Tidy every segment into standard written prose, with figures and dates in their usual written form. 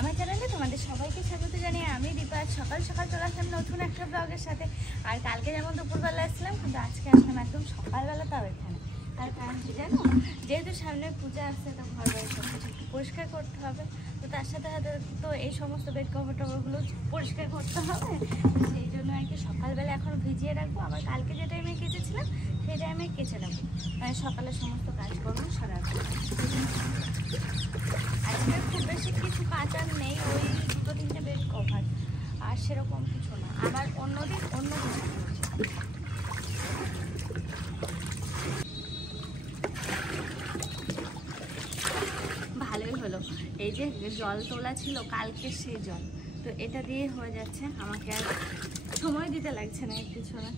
আমার চ্যানেলে তোমাদের সবাইকে স্বাগত জানিয়ে আমি দীপা সকাল সকাল চলে আসলাম নতুন একটা ব্লগের সাথে। আর কালকে যেমন দুপুরবেলা আসলাম, কিন্তু আজকে আসলাম একদম সকালবেলা। তাও এখানে তার কারণ কি জানো, যেহেতু সামনে পূজা আসছে তো ঘর বাড়ি সব কিছু একটু পরিষ্কার করতে হবে। তো তার সাথে সাথে তো এই সমস্ত বেড কভার টভারগুলো পরিষ্কার করতে হবে। সেই জন্য আর কি সকালবেলা এখন ভিজিয়ে রাখবো। আবার কালকে যে টাইমে কেচেছিলাম সেই টাইমে কেচে নেবো, মানে সকালে সমস্ত কাজকর্ম সারাবো। আজকে খুব বেশি কিছু কাচার নেই, ওই দুটো তিনটে বেড কভার, আর সেরকম কিছু না। আবার অন্যদিন অন্য কিছু ভালোই হলো। এই যে জল তোলা ছিল কালকে সেই জল, তো এটা দিয়ে হয়ে যাচ্ছে, আমাকে আর সময় দিতে লাগছে না এর পিছনে।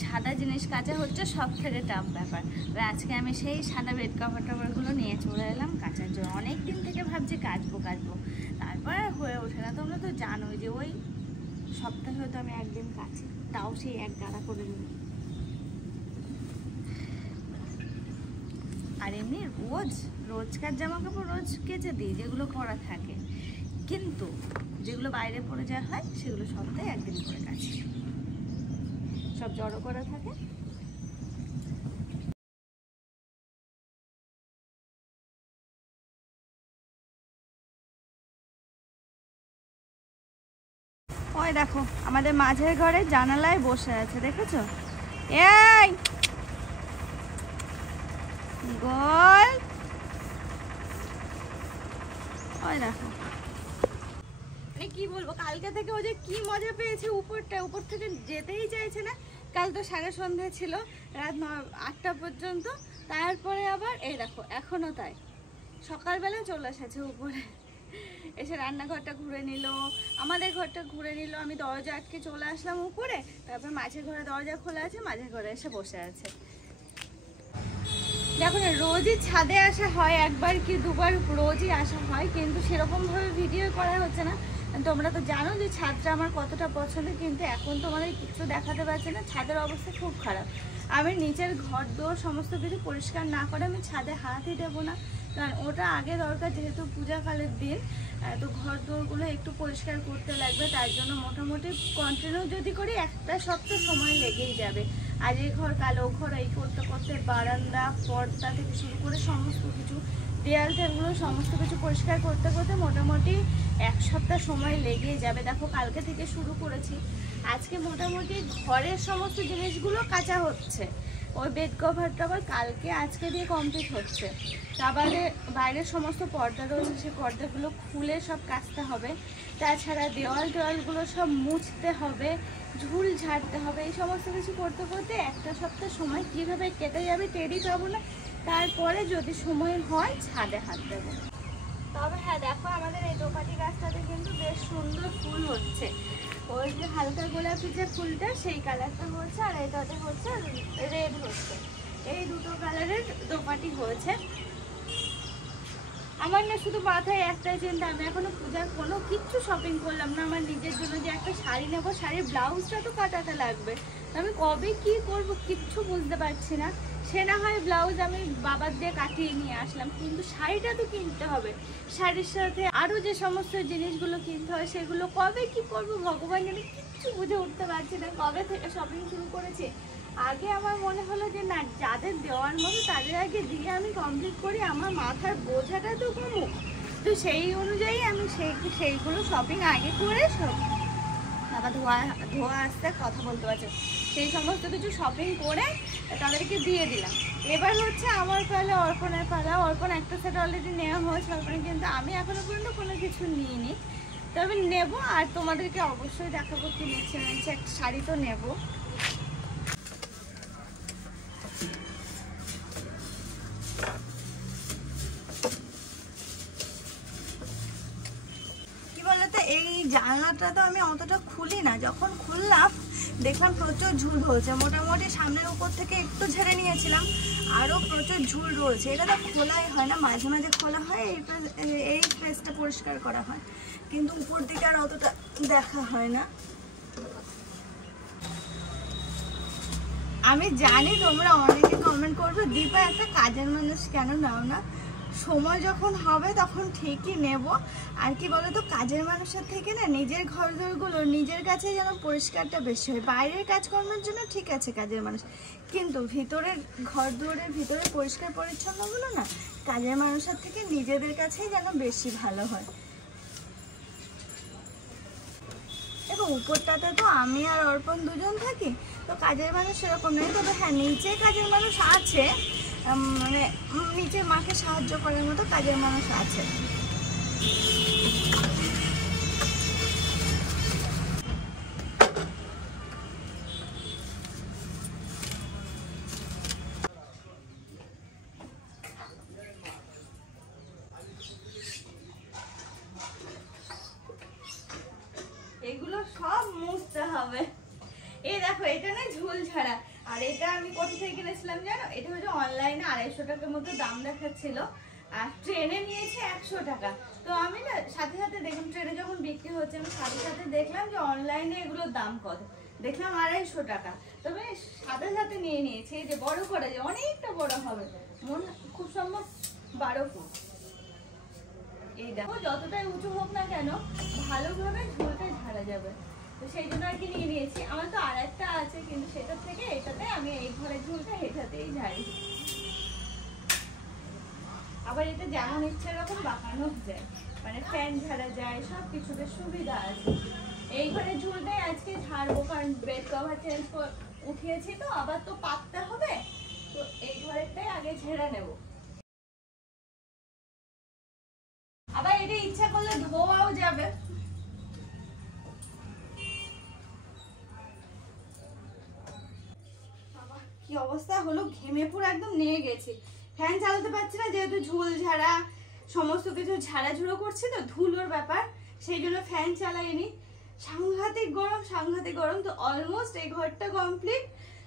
সাদা জিনিস কাচা হচ্ছে সব থেকে টাফ ব্যাপার। আজকে আমি সেই সাদা বেড কভার টভারগুলো নিয়ে চলে এলাম কাচার জন্য। অনেক দিন থেকে ভাবছি কাচবো, তারপর হয়ে ওঠে না। তোমরা তো জানোই যে ওই সপ্তাহে হয়তো আমি একদিন কাচি, তাও সেই এক গাড়া করে নিই। আর এমনি রোজকার জামা কাপড় রোজ কেচে দিই যেগুলো করা থাকে, কিন্তু যেগুলো বাইরে পরে যাওয়া হয় সেগুলো সপ্তাহে একদিন করে কাচি, সব জড়ো করা থাকে। ওই দেখো আমাদের মাঝের ঘরে জানালায় বসে আছে, দেখেছো? এই গোল, ওই দেখো। কি বলবো, কালকে থেকে ও যে কি মজা পেয়েছে, উপর থেকে যেতেই চাইছে না। কাল তো সাড়ে সন্ধ্যে ছিল, রাত 8টা পর্যন্ত। তারপরে আবার এই দেখো এখনো তাই, সকালবেলা চলে এসেছে উপরে, এসে রান্নাঘরটা ঘুরে নিল, আমাদের ঘরটা ঘুরে নিল। আমি দরজা আটকে চলে আসলাম উপরে, তারপর মাঝের ঘরে দরজা খোলা আছে, মাঝের ঘরে এসে বসে আছে। দেখো না, রোজই ছাদে আসা হয়, একবার কি দুবার রোজই আসা হয়, কিন্তু সেরকমভাবে ভিডিও করা হচ্ছে না। তোমরা তো জানো যে ছাদটা আমার কতটা পছন্দ, কিন্তু এখন তোমাদের কিছু দেখাতে পারছে না। ছাদের অবস্থা খুব খারাপ। আমি নিচের ঘর দোর সমস্ত কিছু পরিষ্কার না করে আমি ছাদে হাতই দেবো না, কারণ ওটা আগে দরকার, যেহেতু পূজাকালের দিন। তো ঘর দোরগুলো একটু পরিষ্কার করতে লাগবে, তার জন্য মোটামুটি কন্টিনিউ যদি করি একটা সপ্তাহ সময় লেগেই যাবে। আর এই ঘর কালো ঘর, এই করতে করতে বারান্দা পর্দা থেকে শুরু করে সমস্ত কিছু, দেয়াল টেলগুলো সমস্ত কিছু পরিষ্কার করতে করতে মোটামুটি এক সপ্তাহ সময় লেগেই যাবে। দেখো কালকে থেকে শুরু করেছি, আজকে মোটামুটি ঘরের সমস্ত জিনিসগুলো কাচা হচ্ছে। ওই বেড কভার টভার কালকে আজকে দিয়ে কমপ্লিট হচ্ছে। তারপরে বাইরের সমস্ত পর্দা রয়েছে, সেই পর্দাগুলো খুলে সব কাচতে হবে। তাছাড়া দেওয়াল টেওয়ালগুলো সব মুছতে হবে, ঝুল ঝাড়তে হবে। এই সমস্ত কিছু করতে করতে একটা সপ্তাহ সময় কীভাবে কেটে যাবে টেরই পাবো না। তারপরে যদি সময় হয় ছাদে হাত দেবো। তবে হ্যাঁ, দেখো আমাদের এই দোপাটি গাছটাতে কিন্তু বেশ সুন্দর ফুল হচ্ছে। ওই যে হালকা গোলাপি যে ফুলটা সেই কালারটা হচ্ছে, আর এটাতে হচ্ছে রেড হচ্ছে। এই দুটো কালারের দোপাটি হয়েছে। আমার না শুধু মাথায় একটাই চিন্তা, আমি এখনো পূজার কোনো কিচ্ছু শপিং করলাম না আমার নিজের জন্য, যে একটা শাড়ি নেবো, শাড়ির ব্লাউজটা তো কাটাতে লাগবে। আমি কবে কি করব কিচ্ছু বুঝতে পারছি না। সে না হয় ব্লাউজ আমি বাবার দিয়ে কাটিয়ে নিয়ে আসলাম, কিন্তু শাড়িটা তো কিনতে হবে। শাড়ির সাথে আরও যে সমস্ত জিনিসগুলো কিনতে হয় সেগুলো কবে কি করব ভগবান জানে, কিচ্ছু বুঝে উঠতে পারছি না। কবে থেকে শপিং শুরু করেছি, আগে আমার মনে হলো যে না, যাদের দেওয়ার মতো তাদের আগে দিয়ে আমি কমপ্লিট করি, আমার মাথার বোঝাটা তো কমুক। তো সেই অনুযায়ী আমি সেইগুলো শপিং আগে করে সব আবার ধোয়া আসতে কথা বলতে পারছি, সেই সমস্ত কিছু শপিং করে তাদেরকে দিয়ে দিলাম। এবার হচ্ছে আমার পালা, অর্পণের পালা। অর্পণ একটা সেট অলরেডি নেওয়া হয়েছে অর্পণ, কিন্তু আমি এখনো পর্যন্ত কোনো কিছু নিইনি, তবে নেবো। আর তোমাদেরকে অবশ্যই দেখাবো কি নিচ্ছে। একটা শাড়ি তো নেবো। এই জানলাটা তো আমি অতটা খুলি না, যখন খুললাম দেখলাম প্রচুর ঝুল হয়েছে। মোটামুটি সামনের উপর থেকে একটু ঝেড়ে নিয়েছিলাম, আরও প্রচুর ঝুল রয়েছে। এটা তো খোলাই হয় না, মাঝে মাঝে খোলা হয়, এই পেজটা পরিষ্কার করা হয়, কিন্তু উপর দিকে আর অতটা দেখা হয় না। আমি জানি তোমরা অনেকে কমেন্ট করবে দীপা একটা কাজের মানুষ কেন নাও না, সময় যখন হবে তখন ঠিকই নেব। আর কি বলো তো, কাজের মানুষের থেকে না নিজের ঘরদোরগুলো নিজের কাছে যেন পরিষ্কারটা বেশি হয়। বাইরের কাজকর্মের জন্য ঠিক আছে কাজের মানুষ, কিন্তু ভিতরের ঘরদোরের ভিতরে পরিষ্কার পরিচ্ছন্নগুলো না কাজের মানুষের থেকে নিজেদের কাছেই যেন বেশি ভালো হয়। এবং উপরটাতে তো আমি আর অর্পণ দুজন থাকি, তো কাজের মানুষ সেরকম নেই। তবে হ্যাঁ, নিচে কাজের মানুষ আছে, মানে নিচে মাকে সাহায্য করার মতো কাজের মানুষ আছে। এগুলো সব মুছতে হবে। এই দেখো, এটা না ঝুল ঝাড়া, আর এটা আমি কোথা থেকে কিনেছিলাম জানো? এটা হচ্ছে অনলাইনে 250 টাকার মতো দাম দেখাচ্ছিল, আর ট্রেনে নিয়েছে 100 টাকা। তো আমি না সাথে সাথে দেখলাম, ট্রেনে যখন বিক্রি হচ্ছে আমি সাথে সাথে দেখলাম যে অনলাইনে এগুলোর দাম কত, দেখলাম 250 টাকা। তবে সাথে সাথে নিয়ে নিয়েছি। এই যে বড় করে, যে অনেকটা বড় হবে, মন খুব সম্ভব 12 ফুট। এই দেখো, যতটাই উঁচু হোক না কেন ভালোভাবে ঝুলটা ঝাড়া যাবে, তো সেই জন্য আর কি নিয়ে নিয়েছি। আমার তো আর একটা আছে, কিন্তু সেটার থেকে এটাতে আমি এই ঘরের ঝুলটা এটাতেই ঝাড়ি। আবার এটা যেমন ইচ্ছে এরকম বাঁকানো যায়, মানে ফ্যান ঝাড়া যায়, সব কিছুতে সুবিধা আছে। এই ঘরের ঝুলটাই আজকে ঝাড়বো, কারণ বেড কভার চেঞ্জ উঠিয়েছি, তো আবার তো পাততে হবে, তো এই ঘরেরটাই আগে ঝেড়ে নেব। আবার এটা ইচ্ছা করলে ধোয়াও যাবে। কি অবস্থা হলো, ঘেমে পুরো একদম নিয়ে গেছি। ফ্যান চালাতে পারছি না, যেহেতু ঝুল ঝাড়া সমস্ত কিছু ঝাড়াঝুড়ো করছি, তো ধুলোর ব্যাপার, সেই জন্য ফ্যান চালাইনি। সাংঘাতিক গরম, সাংঘাতিক গরম। তো অলমোস্ট এই ঘরটা কমপ্লিট।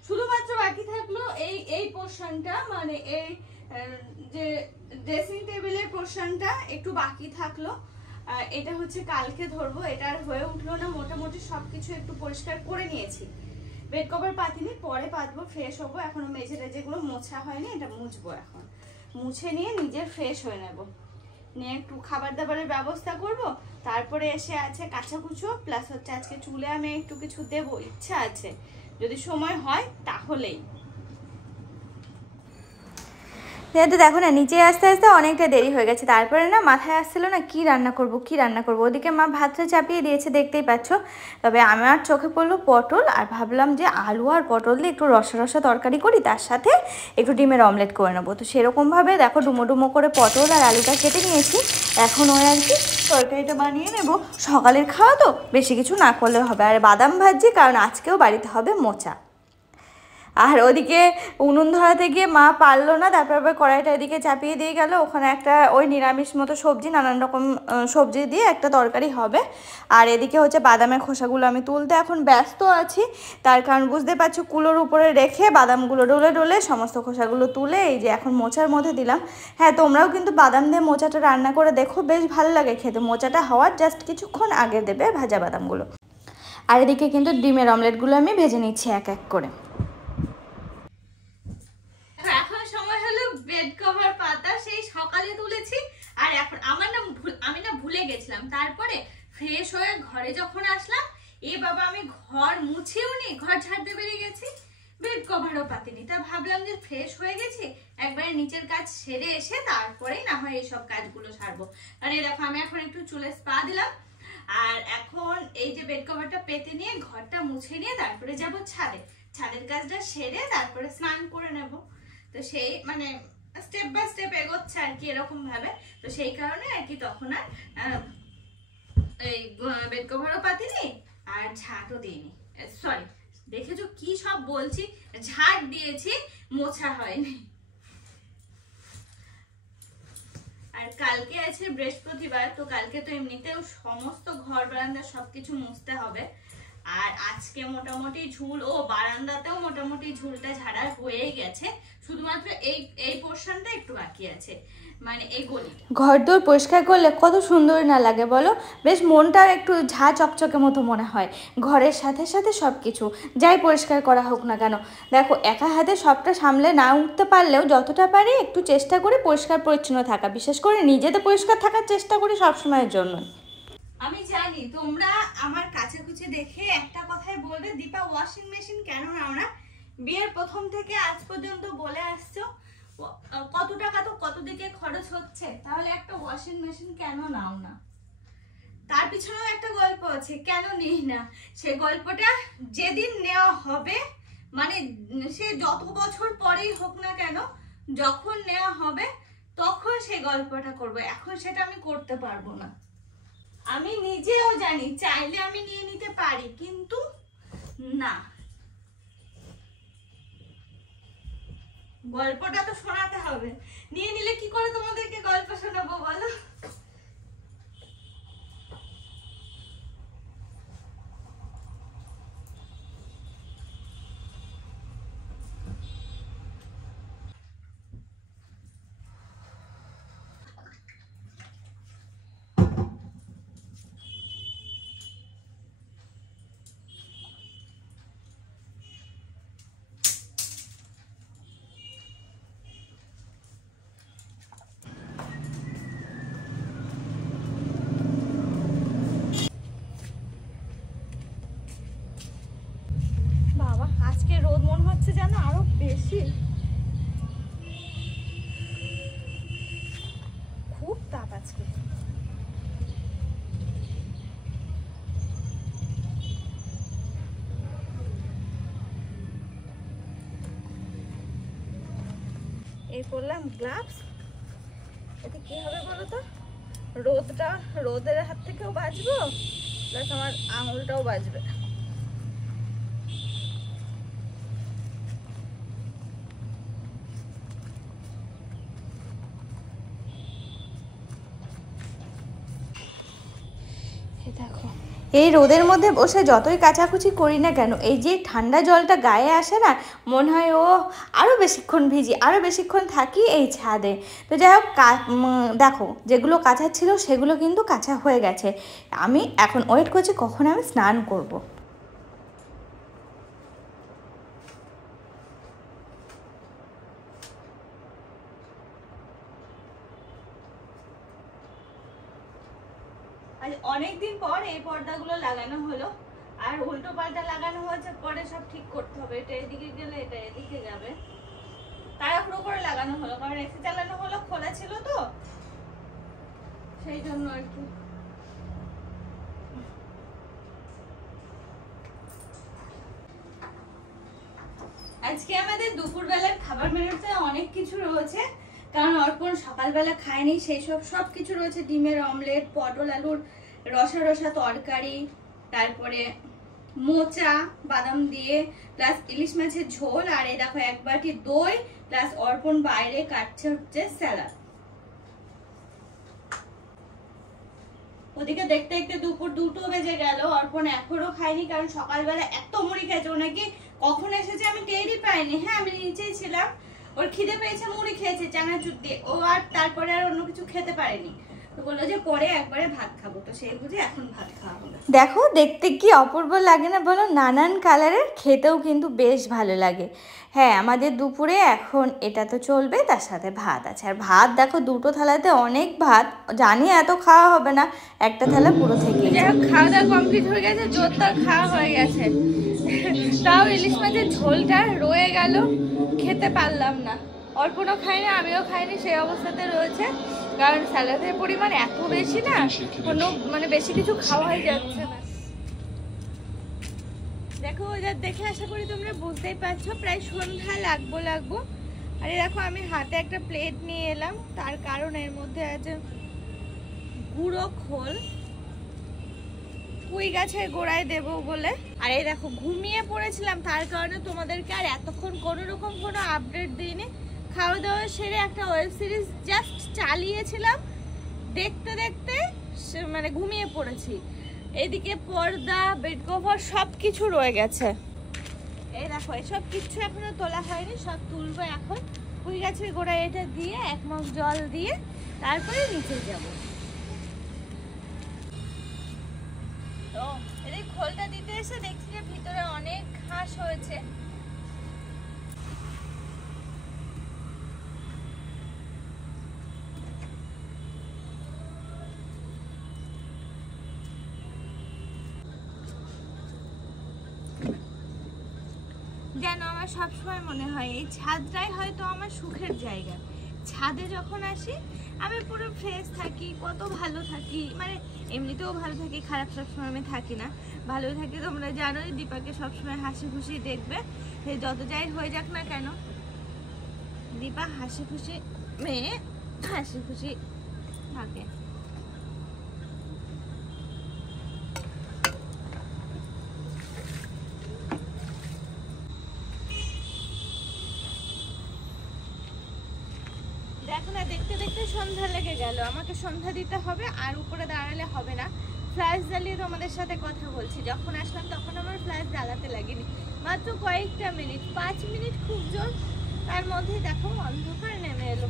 শুধুমাত্র বাকি থাকলো এই পোর্শনটা, মানে এই যে ড্রেসিং টেবিলের পোর্শনটা একটু বাকি থাকলো। এটা হচ্ছে কালকে ধরবো, এটা আর হয়ে উঠলো না। মোটামুটি সবকিছু একটু পরিষ্কার করে নিয়েছি। বেড কভার পাতিনি, পরে পাতবো, ফ্রেশ হবো। এখনো মেঝে যেগুলো মোছা হয়নি, এটা মুছবো। এখন মুছে নিয়ে নিজের ফ্রেশ হয়ে নেব, নিয়ে একটু খাবার দাবারের ব্যবস্থা করব। তারপরে এসে আছে কাঁচাকুচো, প্লাস হচ্ছে আজকে চুলে আমি একটু কিছু দেবো, ইচ্ছা আছে, যদি সময় হয় তাহলেই। যেহেতু দেখো না নিচে আসতে আসতে অনেকটা দেরি হয়ে গেছে, তারপরে না মাথায় আসছিলো না কি রান্না করব। ওদিকে মা ভাতটা চাপিয়ে দিয়েছে, দেখতেই পাচ্ছ। তবে আমার চোখে পড়লো পটল, আর ভাবলাম যে আলু আর পটল দিয়ে একটু রসা রসা তরকারি করি, তার সাথে একটু ডিমের অমলেট করে নেবো। তো সেরকমভাবে দেখো ডুমো ডুমো করে পটল আর আলুটা কেটে নিয়েছি। এখন ওই আর কি তরকারিটা বানিয়ে নেব। সকালের খাওয়া তো বেশি কিছু না করলে হবে। আর বাদাম ভাজছি, কারণ আজকেও বাড়িতে হবে মোচা। আর ওদিকে উনুন ধরাতে গিয়ে মা পারলো না, তারপর আবার কড়াইটা এদিকে চাপিয়ে দিয়ে গেল। ওখানে একটা ওই নিরামিষ মতো সবজি, নানান রকম সবজি দিয়ে একটা তরকারি হবে। আর এদিকে হচ্ছে বাদামের খোসাগুলো আমি তুলতে এখন ব্যস্ত আছি, তার কারণ বুঝতে পারছো কুলোর উপরে রেখে বাদামগুলো ডলে ডলে সমস্ত খোসাগুলো তুলে এই যে এখন মোচার মধ্যে দিলাম। হ্যাঁ, তোমরাও কিন্তু বাদাম দিয়ে মোচাটা রান্না করে দেখো, বেশ ভালো লাগে খেতে। মোচাটা হওয়ার জাস্ট কিছুক্ষণ আগে দেবে ভাজা বাদামগুলো। আর এদিকে কিন্তু ডিমের অমলেটগুলো আমি ভেজে নিচ্ছি এক এক করে। এখন সময় হলো বেড কভার পাতা, সেই সকালে তুলেছি। আর এখন আমি না ভুলে গেছিলাম। তারপরে ফ্রেশ হয়ে ঘরে যখন আসলাম, বাবা আমি ঘর মুছেও নি, ঘর ঝাড়তে বেরিয়ে গেছি, বেড কভারও পাতিনি। তা ভাবলাম যে ফ্রেশ হয়ে গেছি, একবারে নিচের কাজ সেরে এসে তারপরেই না হয় এইসব কাজগুলো সারবো। কারণ এই দেখো আমি এখন একটু চুলে স্পা দিলাম, আর এখন এই যে বেড কভারটা পেতে নিয়ে ঘরটা মুছে নিয়ে তারপরে যাবো ছাদে। ছাদের কাজটা সেরে তারপরে স্নান করে নেব। তো সেই মানে স্টেপ বাই স্টেপ এগোচ্ছে আর কি, এরকম ভাবে। তো সেই কারণে আর কি তখন আর এই বেড কভারও পাতিনি আর ঝাঁটও দিইনি। সরি, দেখেছো কি সব বলছি, ঝাঁট দিয়েছি, মোছা হয়নি। আর কালকে আছে বৃহস্পতিবার, তো কালকে তো এমনিতেও সমস্ত ঘর বারান্দা সবকিছু মুছতে হবে। আর আজকে মোটামুটি ঝুল ও বারান্দাতেও মোটামুটি ঝুলটা ঝাড়া হয়ে গেছে, শুধুমাত্র এই পোর্শনটা একটু বাকি আছে, মানে এই গলিটা। ঘরদোর পরিষ্কার করলে কত সুন্দর না লাগে বলো, বেশ মনটা একটু ঝা চকচকে মতো মনে হয়। ঘরের সাথে সাথে সব কিছু যাই পরিষ্কার করা হোক না কেন, দেখো একা হাতে সবটা সামলে না উঠতে পারলেও যতটা পারি একটু চেষ্টা করি পরিষ্কার পরিচ্ছন্ন থাকা, বিশেষ করে নিজেদের পরিষ্কার থাকার চেষ্টা করি সবসময়ের জন্য। আমি জানি তোমরা আমার কাছাকুচি দেখে একটা কথাই বলবে, দীপা ওয়াশিং মেশিন কেন নাও না? বিয়ের প্রথম থেকে আজ পর্যন্ত বলে আসছো কত টাকা তো কত দিকে খরচ হচ্ছে, তাহলে একটা ওয়াশিং মেশিন কেন নাও না? তার পিছনেও একটা গল্প আছে, কেন নিই না? সে গল্পটা যেদিন নেওয়া হবে, মানে সে যত বছর পরেই হোক না কেন, যখন নেওয়া হবে তখন সে গল্পটা করবো, এখন সেটা আমি করতে পারবো না। আমি নিজেও জানি চাইলে আমি নিয়ে নিতে পারি, কিন্তু না, গল্পটা তো শোনাতে হবে। নিয়ে নিলে কি করে তোমাদেরকে গল্প শোনাবো বলো? বাবা আজকে রোদ মনে হচ্ছে যেন আরো বেশি, খুব তাপ আজকে। এই পরলাম গ্লাভস, এতে কি হবে বলো তো? রোদের হাত থেকেও বাঁচবো, প্লাস আমার আঙুলটাও বাঁচবে। দেখো এই রোদের মধ্যে বসে যতই কাচাকুচি করি না কেন, এই যে ঠান্ডা জলটা গায়ে আসে না, মনে হয় ও আরও বেশিক্ষণ ভিজি, আরও বেশিক্ষণ থাকি এই ছাদে। তো যাই হোক, দেখো যেগুলো কাচা ছিল সেগুলো কিন্তু কাচা হয়ে গেছে। আমি এখন ওয়েট করছি কখন আমি স্নান করব। অনেকদিন পর এই পর্দাগুলো লাগানো হলো, আর উল্টো পাল্টা লাগানো হয়েছে, পরে সব ঠিক করতে হবে। এটা এদিকে গেলে এটা এদিকে যাবে, তাড়াহুড়ো করে লাগানো হলো, কারণ এসি চালানো হলো, খোলা ছিল তো সেই জন্য আর কি। আজকে আমাদের দুপুরবেলার খাবার মেনুতে অনেক কিছু রয়েছে, কারণ অর্পণ সকালবেলা খায়নি, সেই সব কিছু রয়েছে। ডিমের অমলেট, পটল আলুর রসা রসা তরকারি, তারপরে মোচা বাদাম দিয়ে, প্লাস ইলিশ মাছের ঝোল, আর এই দেখো এক বাটি দই, প্লাস অর্পণ বাইরে কাটছে হচ্ছে স্যালাড। ওদিকে দেখতে দেখতে দুপুর 2টো বেজে গেল, অর্পণ এখনো খায়নি, কারণ সকালবেলা এত মুড়ি খেয়েছে, ও নাকি কখন এসেছে আমি টেরই পাইনি। হ্যাঁ আমি নিচেই ছিলাম, ওর খিদে পেয়েছে, মুড়ি খেয়েছে চানাচুর দিয়ে, ও আর তারপরে আর অন্য কিছু খেতে পারেনি। তো বললো যে পরে একবারে ভাত খাবো, তো সেই বুঝে এখন ভাত খাওয়া হলো। দেখো দেখতে কি অপূর্ব লাগে না বলো, নানান কালারের, খেতেও কিন্তু বেশ ভালো লাগে। হ্যাঁ আমাদের দুপুরে এখন এটা তো চলবে, তার সাথে ভাত আছে। আর ভাত দেখো 2টো থালাতে অনেক ভাত, জানি এত খাওয়া হবে না, একটা থালা পুরো থেকে। খাওয়া দাওয়া কমপ্লিট হয়ে গেছে, জোরদার খাওয়া হয়ে গেছে, তাও ইলিশ মাছের ঝোলটা রয়ে গেল, খেতে পারলাম না। অর্পণও খায়নি, আমিও খাইনি, সেই অবস্থাতে রয়েছে, কারণ স্যালাডের পরিমাণ এত বেশি না, কোনো মানে বেশি কিছু খাওয়াই যাচ্ছে না। দেখো ওদের দেখে আশা করি তোমরা বুঝতেই পারছো, প্রায় সন্ধ্যা লাগবো। আরে দেখো আমি হাতে একটা প্লেট নিয়ে এলাম, তার কারণ এর মধ্যে আছে গুঁড়ো খোল, পুঁই গাছের গোড়ায় দেবো বলে। আর এই দেখো ঘুমিয়ে পড়েছিলাম, তার কারণে তোমাদেরকে আর এতক্ষণ কোনো রকম কোনো আপডেট দিইনি। খাওয়া দাওয়া সেরে একটা ওয়েব সিরিজ জাস্ট চালিয়েছিলাম, দেখতে দেখতে মানে ঘুমিয়ে পড়েছি। এদিকে পর্দা, বেড কভার সব কিছু রয়ে গেছে। এই দেখো এসব কিছু এখনো তোলা হয়নি, সব তুলবো এখন। পুঁই গাছের গোড়ায় এটা দিয়ে 1 মগ জল দিয়ে তারপরে নিচে যাব। তো এই খোলটা দিতে এসে দেখছি যে ভিতরে অনেক ঘাস হয়েছে। যেন আমার সবসময় মনে হয় এই ছাদটাই হয়তো আমার সুখের জায়গা। ছাদে যখন আসি আমি পুরো ফ্রেশ থাকি, কত ভালো থাকি, মানে এমনিতেও ভালো থাকি, খারাপ সবসময় আমি থাকি না, ভালোই থাকি। তোমরা জানোই দীপাকে সবসময় হাসি খুশি দেখবে, সে যত যাই হয়ে যাক না কেন, দীপা হাসি খুশি মেয়ে, হাসি খুশি থাকে। দেখো না, দেখতে দেখতে সন্ধ্যা লেগে গেল। আমাকে সন্ধ্যা দিতে হবে, আর উপরে দাঁড়ালে হবে না। ফ্ল্যাশ জ্বালিয়ে তোমাদের সাথে কথা বলছি, যখন আসলাম তখন আমার ফ্ল্যাশ জ্বালাতে লাগেনি, মাত্র কয়েকটা মিনিট, 5 মিনিট খুব জোর, তার মধ্যেই দেখো অন্ধকার নেমে এলো।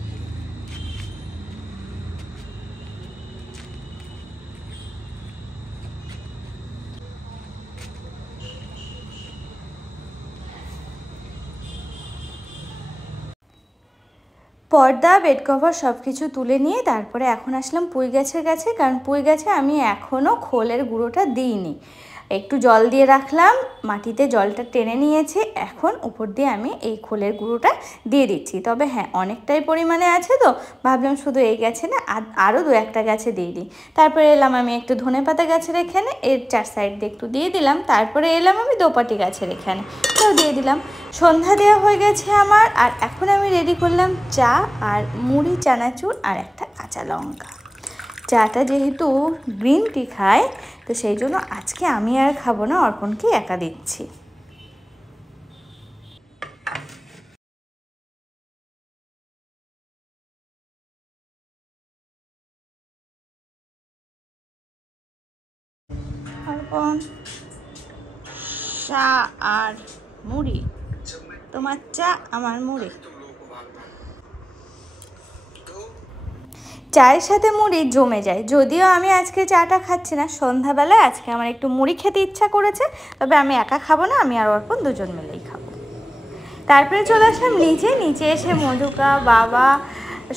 পর্দা, বেড কভার সব কিছু তুলে নিয়ে তারপরে এখন আসলাম পুঁই গাছের কাছে, কারণ পুঁই গাছে আমি এখনও খোলের গুঁড়োটা দিইনি। একটু জল দিয়ে রাখলাম, মাটিতে জলটা টেনে নিয়েছে, এখন উপর দিয়ে আমি এই খোলের গুঁড়োটা দিয়ে দিচ্ছি। তবে হ্যাঁ, অনেকটাই পরিমাণে আছে তো ভাবলাম শুধু এই গাছে না, আরও 2-1টা গাছে দিয়ে দিই। তারপরে এলাম আমি একটু ধনেপাতা গাছের এখানে, এর 4 সাইড দিয়ে একটু দিয়ে দিলাম। তারপরে এলাম আমি দোপাটি গাছের এখানে, তাও দিয়ে দিলাম। সন্ধ্যা দেওয়া হয়ে গেছে আমার, আর এখন আমি রেডি করলাম চা আর মুড়ি, চানাচুর আর একটা কাঁচা লঙ্কা। চাটা যেহেতু গ্রিন টি খায়, তো সেই জন্য আজকে আমি আর খাবো না, অর্পণকে একা দিচ্ছি। অর্পণ, চা আর মুড়ি, তোমার চা আমার মুড়ি। চায়ের সাথে মুড়ি জমে যায়। যদিও আমি আজকে চাটা খাচ্ছি না, সন্ধ্যাবেলায় আজকে আমার একটু মুড়ি খেতে ইচ্ছা করেছে, তবে আমি একা খাবো না, আমি আর অর্পণ দুজন মিলেই খাবো। তারপরে চলে আসলাম নিচে এসে মধুকা, বাবা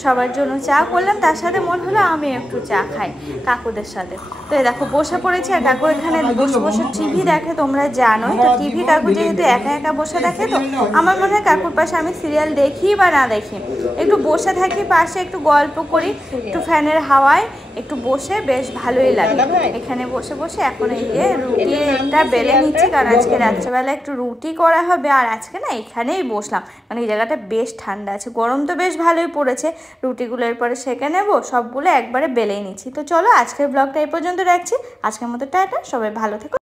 সবার জন্য চা করলাম, তার সাথে মনে হলো আমি একটু চা খাই কাকুদের সাথে। তো এই দেখো বসে পড়েছি, আর কাকু এখানে বসে বসে টিভি দেখে, তোমরা জানোই তো টিভি কাকু যেহেতু একা একা বসে দেখে, তো আমার মনে হয় কাকুর পাশে আমি সিরিয়াল দেখি বা না দেখি, একটু বসে থাকি পাশে, একটু গল্প করি, একটু ফ্যানের হাওয়ায় একটু বসে বেশ ভালোই লাগে। এখানে বসে বসে এখন এই যে রুটিটা বেলে নিচ্ছি, কারণ আজকে রাত্রেবেলা একটু রুটি করা হবে। আর আজকে না এখানেই বসলাম, মানে এই জায়গাটা বেশ ঠান্ডা আছে, গরম তো বেশ ভালোই পড়েছে। রুটিগুলো এরপরে সেঁকে নেবো, সবগুলো একবারে বেলেই নিচ্ছি। তো চলো আজকের ব্লগটা এই পর্যন্ত রাখছি, আজকের মতো টাটা, সবাই ভালো থেকো।